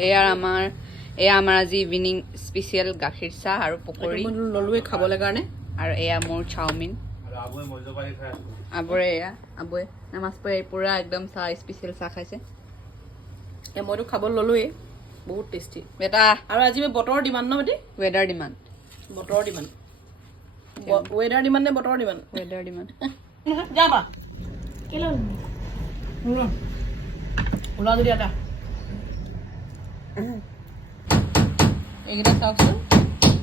এয়া আমাৰ আজি ইভিনিং স্পেচিয়েল গাখীৰ চাহ আৰু পকৰি ললোৱে খাবলৈ কাৰণে আৰু এয়া মোৰ চাওমিন আবৰে নামাজ পঢ়ি পুৰা একদম চাহ স্পেচিয়েল চাহ খাইছে মইতো খাব ললোৱে বহুত টেষ্টি বেটা আৰু আজি বতৰৰ ডিমাণ্ড ন বেটি ৱেডাৰ ডিমাণ্ড ৱেডাৰ ডিমাণ্ড নে বতৰৰ ডিমাণ্ড ৱেডাৰ ডিমাণ্ড যাবা কেলে ওলা যদি এটা এইকেইটা চাওকচোন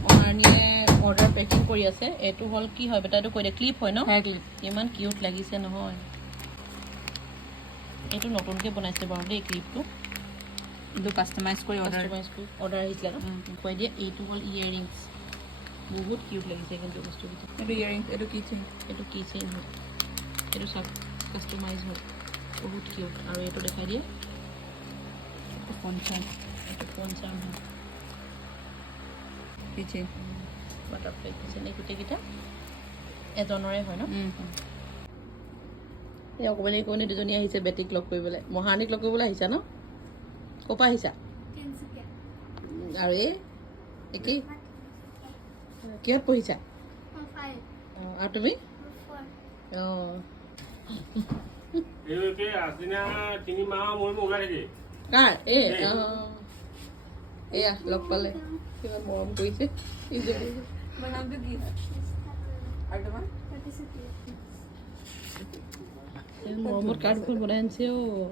মহাৰণীয়ে অৰ্ডাৰ পেকিং কৰি আছে এইটো হ'ল কি হয় বেটা এইটো কৈ দে ক্লিপ হয় ন ইমান কিউট লাগিছে নহয় এইটো নতুনকৈ বনাইছে বাৰু দেই ক্লিপটো এইটো কাষ্টমাইজ কৰি অৰ্ডাৰ আহিছিলে ন কৈ দিয়ে এইটো হ'ল ইয়েৰিংছ বহুত কিউট লাগিছে কিন্তু বস্তুকেইটা এইটো ইয়েৰিংছ এইটো কি চেইন হয় এইটো চাওক কাষ্টমাইজ হয় বহুত কিউট আৰু এইটো দেখাই দিয়ে ফোন চাৰ্ম হয় কি চেইন বাটাৰফ্লাই কিচেন এই গোটেইকেইটা এজনৰে হয় ন এই অকণমানি দুজনী আহিছে বেটিক লগ কৰিবলৈ মহাৰণীক লগ কৰিবলৈ আহিছা ন ক'ৰ পৰা আহিছা আৰু এই কি কিহত পঢ়িছা আৰু তুমি অঁ কাৰ এয়া লগ পালে কিমান মৰম কৰিছে মৰমত কাৰ্ডখন বনাই আনিছে অ'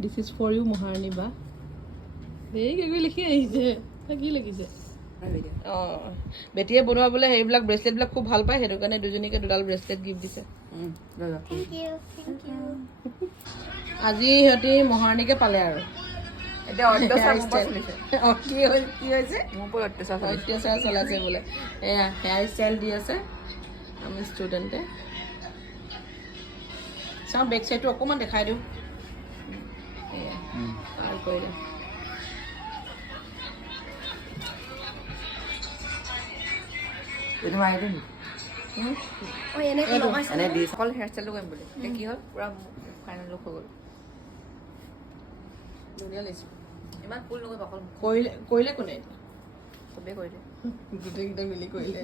দিছ ইজ ফৰ ইউ মহাৰণী বা এই কিবা লিখি আহিছে কি লিখিছে অঁ বেটিয়ে বনোৱা বোলে সেইবিলাক ব্ৰেচলেটবিলাক খুব ভাল পায় সেইটো কাৰণে দুজনীকে দুডাল ব্ৰেচলেট গিফ্ট দিছে আজি সিহঁতি মহাৰণীকে পালে আৰু কি হৈছে অত্যাচাৰ চলাইছে বোলে এয়া হেয়াৰ ষ্টাইল দি আছে আমি ষ্টুডেণ্টে চাওঁ বেক চাইডটো অকণমান দেখাই দিওঁ এয়া ভাল কৰিলে অকল হেয়াৰ ষ্টাইলটো কৰিম বুলি এতিয়া কি হ'ল পুৰা ফাইনেল লুক হৈ গ'ল ধুনীয়া লাগিছে ইমান ফুল নকৰিবা অকল কৰিলে কোনে চবেই কৰিলে গোটেইকেইটা মিলি কৰিলে